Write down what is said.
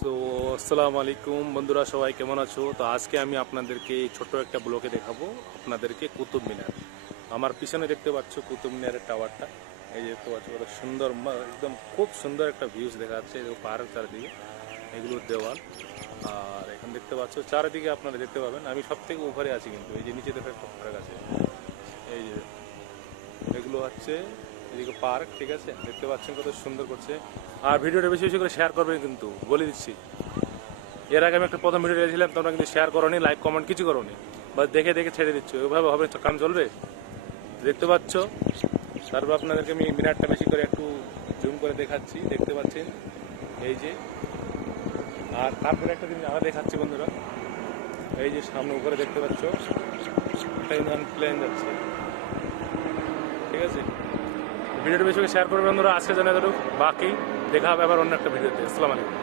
So আসসালামু আলাইকুম বন্ধুরা, সবাই কেমন আছো? তো আজকে আমি আপনাদেরকে ছোট্ট একটা ব্লগে দেখাবো আপনাদেরকে কুতুব মিনার। আমার পিছনে দেখতে পাচ্ছ কুতুব মিনারের টাওয়ারটা। এই যে দেখতে পাচ্ছ কত সুন্দর, একদম খুব সুন্দর একটা ভিউজ দেখা যাচ্ছে। এই পাহাড়ের চারিদিকে এগুলোর দেওয়াল, আর এখানে দেখতে পাচ্ছ চারিদিকে আপনারা দেখতে পাবেন। আমি সব থেকে উপরে আছি, কিন্তু এই যে নিচে দেখো একটা পার্ক আছে। এই যে এগুলো হচ্ছে এদিকে পার্ক, ঠিক আছে? দেখতে পাচ্ছেন কত সুন্দর করছে। আর ভিডিওটা বেশি বেশি করে শেয়ার করবেন, কিন্তু বলে দিচ্ছি। এর আগে আমি একটা প্রথম ভিডিও দিয়েছিলাম, তোমরা কিন্তু শেয়ার করোনি, লাইক কমেন্ট কিছু করোনি, বা দেখে দেখে ছেড়ে দিচ্ছ। ওইভাবে হবে তো, কাম চলবে? দেখতে পাচ্ছ। তারপর আপনাদেরকে আমি মিনারটা বেশি করে একটু জুম করে দেখাচ্ছি, দেখতে পাচ্ছেন এই যে। আর তারপরে একটা জিনিস আবার দেখাচ্ছি বন্ধুরা, এই যে সামনে উপরে দেখতে পাচ্ছ একটা প্লেন যাচ্ছে, ঠিক আছে? ভিডিওটা বেশি করে শেয়ার করবেন বন্ধুরা। আজকে জানা বাকি দেখা হবে আবার অন্য একটা ভিডিওতে। আসসালামু আলাইকুম।